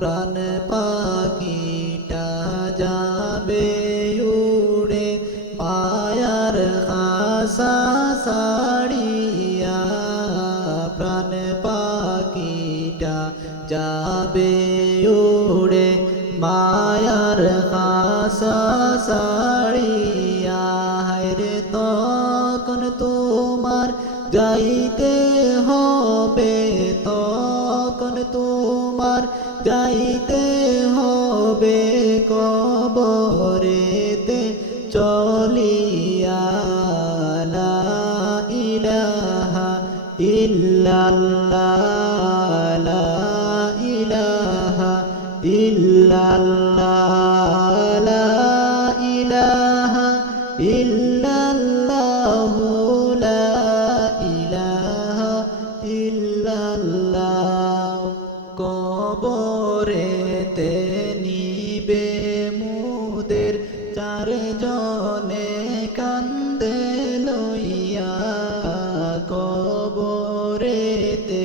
প্রাণ পাখিটা যাবে উড়ে মায়ার হাসা সাড়িয়া প্রাণ পাখিটা যাবে উড়ে, মায়ার হাসা সাড়িয়া হায়রে তখন তোমার যাইতে হবে। তোমার যাইতে হবে কবরেতে চলিয়া ইলাহা ইল্লাল্লাহ। কবরেতে নিবে মুদের চারজনে কান্দে লইয়া কবরেতে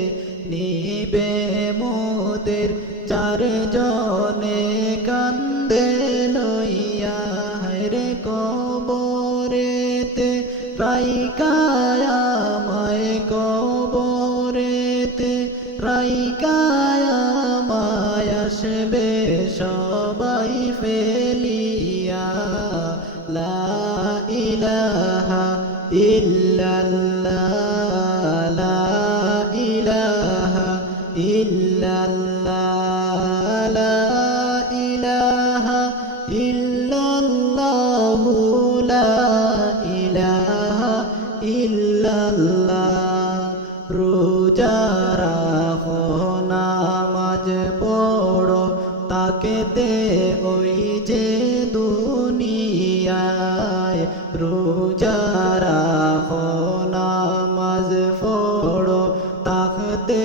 নিবে মুদের চারজনে কান্দে লইয়া। হরে কবরেতে রাইকায়া সবাই ফেলিয়া, লা ইলাহা ইল্লাল্লাহ, লা ইলাহা ইল্লাল্লাহ, লা ইলাহা ইল্লাল্লাহ, লা ইলাহা ইল্লাল্লাহ। রোজা রাখো নামাজ দে ওই যে দুনিয়ায় রোজা রাখো, নামাজ পড়ো, তাকতে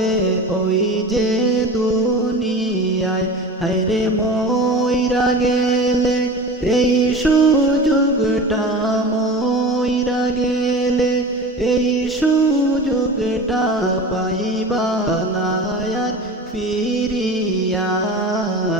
ওই যে দুনিয়ায়। হায়রে ময়রা গেলে এই সুযোগটা, ময়রা গেলে এই সুযোগটা পাইবা